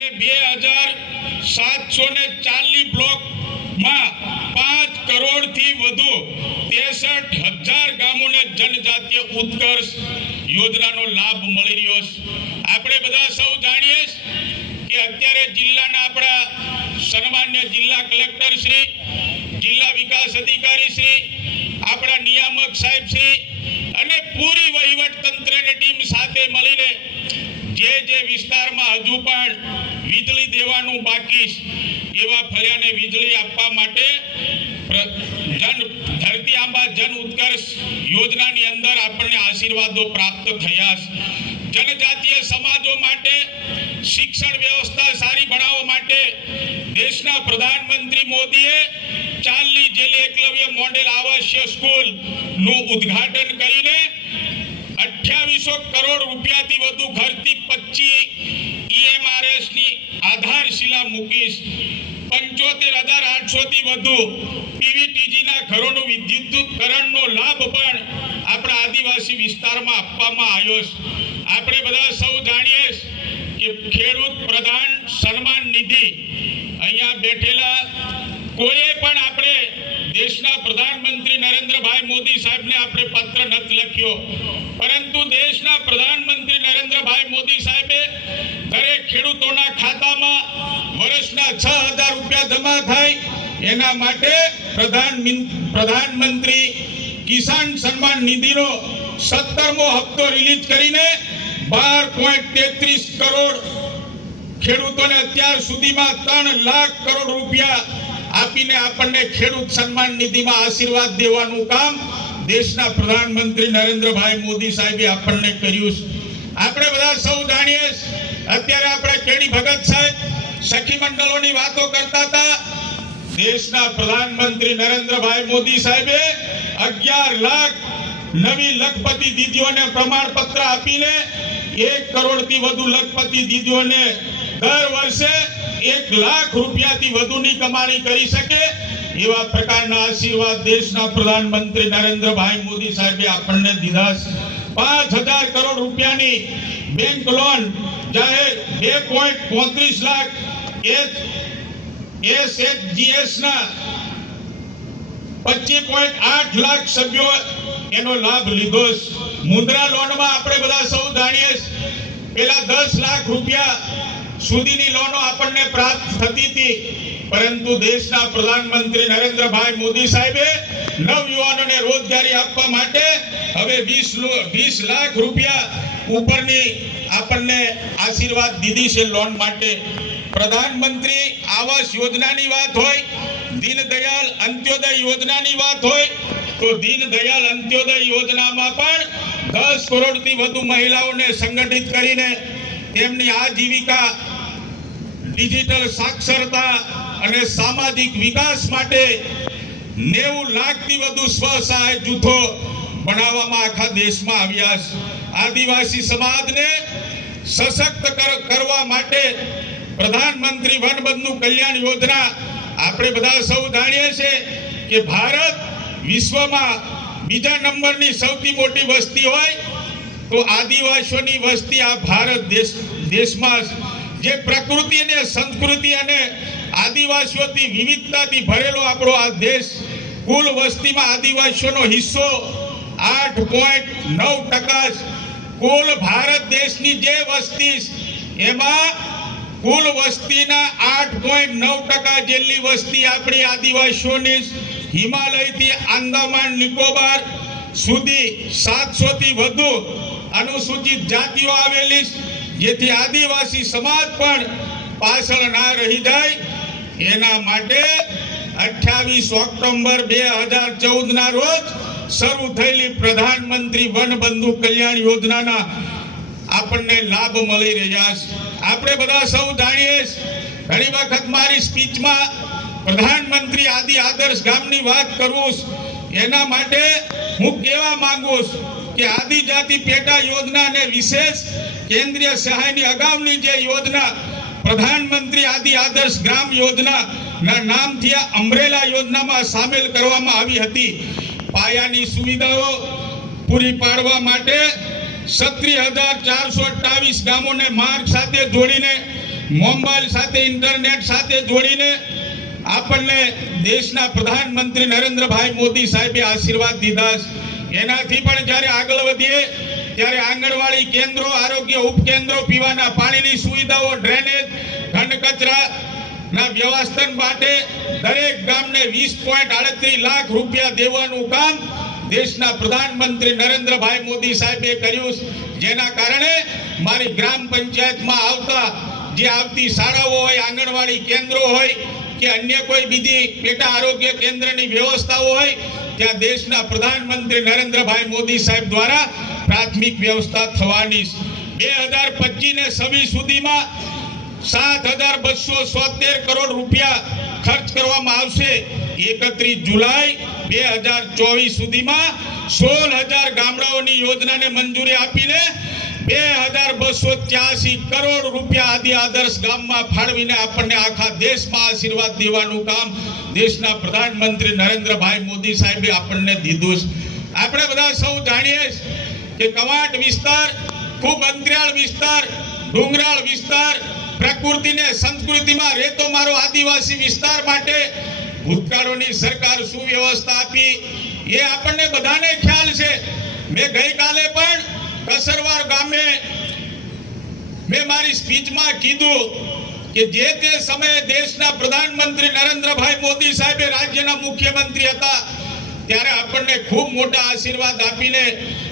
2740 બ્લોકમાં 5 કરોડથી વધુ 63,000 ગામોને જનજાતીય ઉત્કર્ષ યોજનાનો લાભ મળી રહ્યો છે। આપણે બધા સૌ જાણીએ કે અત્યારે જિલ્લાના આપણા સન્માન્ય જિલ્લા કલેક્ટર શ્રી, જિલ્લા વિકાસ અધિકારી શ્રી, આપણા નિયામક સાહેબ શ્રી અને પૂરી વહીવટ તંત્રની ટીમ સાથે મળીને જે વિસ્તારમાં હજુ પણ વીજળી દેવાનું બાકી એવા ફળિયાને વીજળી આપવા માટે ધરતી આંબા જન ઉત્કર્ષ યોજનાની અંદર આપણને આશીર્વાદો પ્રાપ્ત થયા છે। જનજાતીય સમાજો માટે શિક્ષણ વ્યવસ્થા સારી બનાવવા માટે દેશના પ્રધાનમંત્રી મોદીએ ચાલની જેલી એકલવ્ય મોડેલ આવાસીય સ્કૂલનું ઉદ્ઘાટન કરીને 2800 કરોડ રૂપિયાથી વધુ ખર્ચથી 25 EMRS ની આધારશિલા મૂકી। 75,800 થી વધુ PVTG ના ઘરોનું વિદ્યુતીકરણનો લાભ પણ આપણા આદિવાસી વિસ્તારમાં આપવામાં આવ્યો છે। આપણે બધા સૌ જાણીએ કે ખેડૂત પ્રધાન સન્માન નિધિ અહીંયા બેઠેલા કોઈએ પણ આપણે દેશના પ્રધાનમંત્રી નરેન્દ્રભાઈ મોદી સાહેબને આપણે પત્ર નથી લખ્યો, પરંતુ દેશના પ્રધાનમંત્રી નરેન્દ્રભાઈ મોદી સાહેબે દરેક ખેડૂતોના ખાતામાં વર્ષના 6,000 રૂપિયા જમા થાય એના માટે પ્રધાનમંત્રી કિસાન સન્માન નિધિનો 17મો હપ્તો રિલીઝ કરીને 12.33 કરોડ ખેડૂતોને અત્યાર સુધીમાં 3 લાખ કરોડ રૂપિયા આપીને આપણને ખેડૂત સન્માન નિધિમાં આશીર્વાદ દેવાનું કામ દેશના પ્રધાનમંત્રી નરેન્દ્રભાઈ મોદી સાહેબે આપણને કર્યું છે। આપણે બધા સૌ જાણીએ અત્યારે આપણે કેડી ભગત સાહેબ સખી મંડળોની વાતો કરતા હતા। દેશના પ્રધાનમંત્રી નરેન્દ્રભાઈ મોદી સાહેબે 11 લાખ નવી લખપતિ દીદીઓને પ્રમાણપત્ર આપીને 1 કરોડથી વધુ લખપતિ દીદીઓને દર વર્ષે 1 લાખ રૂપિયાથી વધુની કમાણી કરી શકે એવા પ્રકારના આશીર્વાદ દેશના પ્રધાનમંત્રી નરેન્દ્રભાઈ મોદી સાહેબે આપણને દીધા છે। 5,000 કરોડ રૂપિયાની બેંક લોન જાહેર 2.35 લાખ SHGS ના 25.8 લાખ સભ્યો એનો લાભ લીધો છે। મુદ્રા લોનમાં આપણે બધા સૌ જાણીએ પેલા 10 લાખ રૂપિયા સુધીની લોનો આપણને પ્રાપ્ત થતી હતી, પરંતુ દેશના પ્રધાનમંત્રી નરેન્દ્રભાઈ મોદી સાહેબે નવયુવાનોને રોજગારી આપવા માટે હવે 20 લાખ રૂપિયા ઉપરની આપણને આશીર્વાદ દીધી છે લોન માટે। પ્રધાનમંત્રી આવાસ યોજનાની વાત હોય, દીનદયાળ અંત્યોદય યોજનાની વાત હોય તો દીનદયાળ અંત્યોદય યોજનામાં પણ 10 કરોડથી વધુ મહિલાઓને સંગઠિત કરીને તેમની આજીવિકા, ડિજિટલ સાક્ષરતા અને સામાજિક વિકાસ માટે 90 લાખથી વધુ સ્વસહાય જૂથો બનાવવામાં આખા દેશમાં આવ્યા છે। આદિવાસી સમાજને સશક્ત કરવા માટે પ્રધાનમંત્રી વનબંધુ કલ્યાણ યોજના આપણે બધા સૌ જાણીએ છીએ કે ભારત વિશ્વમાં બીજા નંબરની સૌથી મોટી વસ્તી હોય તો આદિવાસીઓની વસ્તી આ ભારત દેશમાં જે પ્રકૃતિ અને સંસ્કૃતિ અને આદિવાસીઓથી વિવિધતાથી ભરેલો આપણો આ દેશ, કુલ વસ્તીમાં આદિવાસીઓનો હિસ્સો 8.9%। કુલ ભારત દેશની જે વસ્તી એમાં કુલ વસ્તીના 8.9% જેટલી વસ્તી આપણી આદિવાસીઓની હિમાલયથી આંદામાન નિકોબાર સુધી 700 થી વધુ અનુસૂચિત જાતિઓ આવેલી, જેથી આદિવાસી સમાજ પણ પાછળ ના રહી જાય એના માટે 28 ઓક્ટોબર 2014 ના રોજ શરૂ થયેલી પ્રધાનમંત્રી વનબંધુ કલ્યાણ યોજનાના આપણને લાભ મળી રહ્યા છે। આપણે બધા સૌ જાણીએ ઘણી વખત મારી સ્પીચમાં પ્રધાનમંત્રી આદિ આદર્શ ગામની વાત કરું એના માટે હું કહેવા માંગુ છું કે આદિજાતિ પેટા યોજના અને વિશેષ કેન્દ્રીય સહાયની અગાઉની જે યોજના પ્રધાનમંત્રી આદિ આદર્શ ગ્રામ યોજના ના નામથી આ અમરેલા યોજનામાં સામેલ કરવામાં આવી હતી। પાયાની સુવિધાઓ પૂરી પાડવા માટે 36,428 ગામોને માર્ગ સાથે જોડીને મોબાઈલ સાથે ઇન્ટરનેટ સાથે જોડીને આપણને દેશના પ્રધાનમંત્રી નરેન્દ્રભાઈ મોદી સાહેબે આશીર્વાદ દીધા છે। એનાથી પણ જ્યારે આગળ વધીએ ત્યારે આંગણવાડી કેન્દ્રો, આરોગ્ય ઉપકેન્દ્રો, પીવાના પાણીની સુવિધાઓ, ડ્રેનેજ, ઘન કચરાના વ્યવસ્થાપન માટે દરેક ગામને 20.38 લાખ રૂપિયા દેવાનું કામ દેશના પ્રધાનમંત્રી નરેન્દ્રભાઈ મોદી સાહેબે કર્યું, જેના કારણે મારી ગ્રામ પંચાયતમાં આવતી શાળાઓ હોય, આંગણવાડી કેન્દ્રો હોય કે અન્ય કોઈ બીજી પેટા આરોગ્ય કેન્દ્રની વ્યવસ્થાઓ હોય, ત્યાં દેશના પ્રધાનમંત્રી નરેન્દ્રભાઈ મોદી સાહેબ દ્વારા પ્રાથમિક વ્યવસ્થા થવાની છે। 2025 ને 26 સુધીમાં 7,273 કરોડ રૂપિયા ખર્ચ કરવામાં આવશે। 31 જુલાઈ 2024 સુધીમાં 16,000 ગામડાઓની યોજનાને મંજૂરી આપીને 2,283 કરોડ રૂપિયા આદિ આદર્શ ગામમાં ફાળવીને આપણને આખા દેશમાં આશીર્વાદ દેવાનું કામ દેશના પ્રધાનમંત્રી નરેન્દ્રભાઈ મોદી સાહેબે આપણને દીધું છે। આપણે બધા સૌ જાણીએ કે કવાંટ વિસ્તાર ખૂબ અંતરિયાળ વિસ્તાર, ડુંગરાળ વિસ્તાર, પ્રકૃતિને સંસ્કૃતિમાં રહેતો મારો આદિવાસી વિસ્તાર માટે ભૂતકાળોની સરકાર શું વ્યવસ્થા આપી એ આપણને બધાને ખ્યાલ છે। મેં ગઈકાલે પણ કસરવાર ગામે મેં મારી સ્પીચમાં કીધું કે જે તે સમયે દેશના પ્રધાનમંત્રી નરેન્દ્રભાઈ મોદી સાહેબે રાજ્યના મુખ્યમંત્રી હતા ત્યારે આપણને ખૂબ મોટા આશીર્વાદ આપીને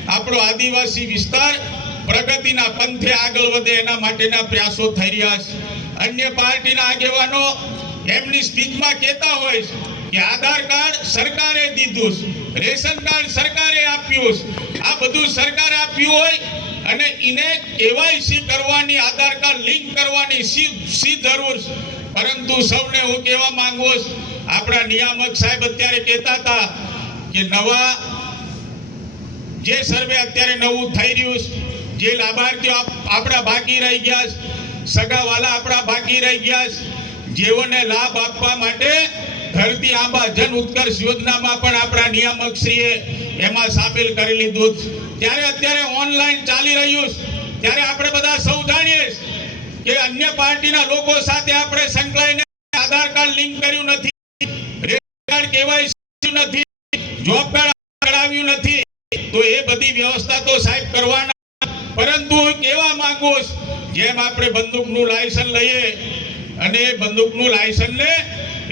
આપણો આદિવાસી વિસ્તાર પ્રગતિના પંથે આગળ વધે એના માટેના પ્રયાસો થઈ રહ્યા છે। અન્ય પાર્ટીના આગેવાનો એમની સ્પીચમાં કહેતા હોય કે આધાર કાર્ડ સરકારે દીધું, રેશન કાર્ડ સરકારે આપ્યું, આ બધું સરકારે આપ્યું હોય અને એને કેવાયસી કરવાની, આધાર કાર્ડ લિંક કરવાની સી જરૂર છે। પરંતુ સૌને હું કહેવા માંગુ છું, આપણા નિયામક સાહેબ અત્યારે કહેતા હતા કે નવા જે સર્વે અત્યારે નવું થઈ રહ્યું છે, જે લાભાર્થીઓ આપણા બાકી રહી ગયા છે, સગાવાલા આપણા બાકી રહી ગયા છે, જેઓને લાભ આપવા માટે ધરતી આંબા જન ઉત્કર્ષ યોજનામાં પણ આપણા નિયામક શ્રીએ એમાં સામેલ કરી લીધું ત્યારે અત્યારે ઓનલાઈન ચાલી રહ્યું છે। ત્યારે આપણે બધા સૌ જાણીએ કે અન્ય પાર્ટીના લોકો સાથે આપણે સંકળાઈને આધાર કાર્ડ લિંક કર્યું નથી, રેશન કાર્ડ કેવાયસી નથી, જોબ કાર્ડ કરાવ્યું નથી, તો એ બધી વ્યવસ્થા તો સાહેબ કરવાના। પરંતુ હું કહેવા માંગુ છું, જેમ આપણે બંદૂકનું લાયસન્સ લઈએ અને બંદૂકનું લાયસન્સને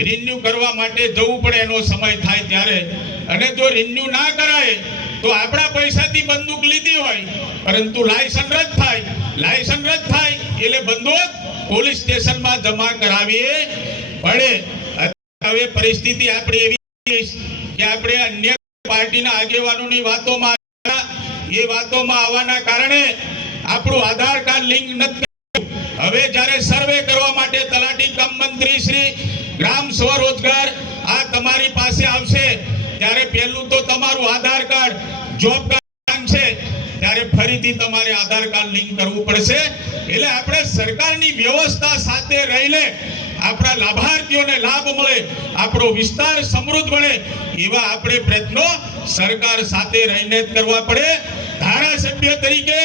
રિન્યુ કરવા માટે જવું પડે, એનો સમય થાય ત્યારે, અને જો રિન્યુ ના કરાય તો આપણા પૈસાથી બંદૂક લીધી હોય પરંતુ લાયસન્સ રદ થાય એટલે બંદૂક પોલીસ સ્ટેશનમાં જમા કરાવી પડે। હવે પરિસ્થિતિ આપણી એવી કે આપણે અન્ય પાર્ટીના આગેવાનોની વાતોમાં આવવાના કારણે આપણું આધાર કાર્ડ લિંક નથી। હવે જ્યારે સર્વે કરવા માટે તલાટી કમ મંત્રી શ્રી ગ્રામ સ્વરોજગાર આ તમારી પાસે આવશે ત્યારે પહેલું તો તમારું આધાર કાર્ડ, જોબ કાર્ડ છે, ત્યારે ફરીથી તમારે આધાર કાર્ડ લિંક કરવું પડશે। એટલે આપણે સરકારની વ્યવસ્થા સાથે રહીને આપણા લાભાર્થીઓને લાભ મળે, આપણો વિસ્તાર સમૃદ્ધ બને એવા આપણે પ્રયત્નો સરકાર સાથે રહીને જ કરવા પડે। ધારાસભ્ય તરીકે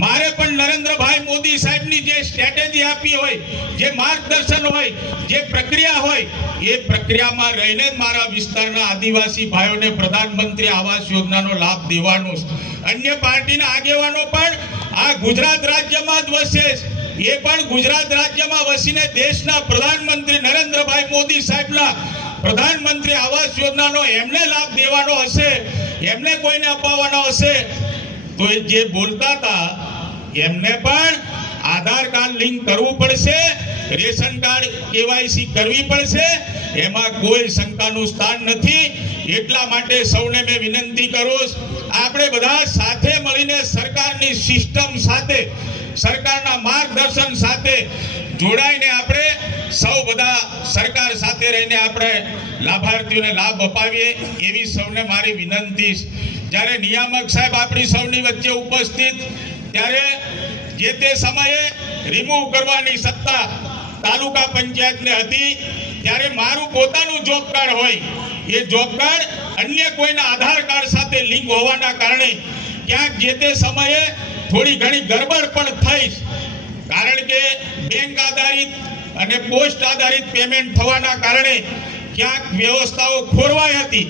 મારે પણ નરેન્દ્રભાઈ મોદી સાહેબની જે સ્ટ્રેટેજી આપી હોય, જે માર્ગદર્શન હોય, જે પ્રક્રિયા હોય, એ પ્રક્રિયામાં રહીને જ મારા વિસ્તારના આદિવાસી ભાઈઓને પ્રધાનમંત્રી આવાસ યોજનાનો લાભ દેવાનો છે। અન્ય પાર્ટીના આગેવાનો પણ આ ગુજરાત રાજ્યમાં જ વસે છે, એ પણ ગુજરાત રાજ્યમાં વસીને દેશના પ્રધાનમંત્રી નરેન્દ્રભાઈ મોદી સાહેબના પ્રધાનમંત્રી આવાસ યોજનાનો એમને લાભ દેવાનો હશે, એમને કોઈને અપાવવાનો હશે, તો એ જે બોલતા હતા એમને પણ આધાર કાર્ડ લિંક કરવું પડશે, રેશન કાર્ડ કેવાયસી કરવી પડશે, એમાં કોઈ શંકાનું સ્થાન નથી। એટલા માટે સૌને મેં વિનંતી કરું, આપણે બધા સાથે મળીને સરકારની સિસ્ટમ સાથે, સરકારના માર્ગદર્શન સાથે જોડાઈને આપણે સૌ બધા સરકાર સાથે રહીને આપણે લાભાર્થીઓને લાભ અપાવીએ એવી સૌને મારી વિનંતી છે। જ્યારે નિયામક સાહેબ આપણી સૌની વચ્ચે ઉપસ્થિત ત્યારે જે તે સમયે રિમૂવ કરવાની સત્તા તાલુકા પંચાયતને હતી, ત્યારે મારું પોતાનું જોબ કાર્ડ હોય, એ જોબ કાર્ડ અન્ય કોઈના આધાર કાર્ડ સાથે લિંક હોવાના કારણે ક્યાંક જે તે સમયે થોડી ઘણી ગરબડ પણ થઈ, કારણ કે બેંક આધારિત અને પોસ્ટ આધારિત પેમેન્ટ થવાના કારણે ક્યાંક વ્યવસ્થાઓ ખોરવાઈ હતી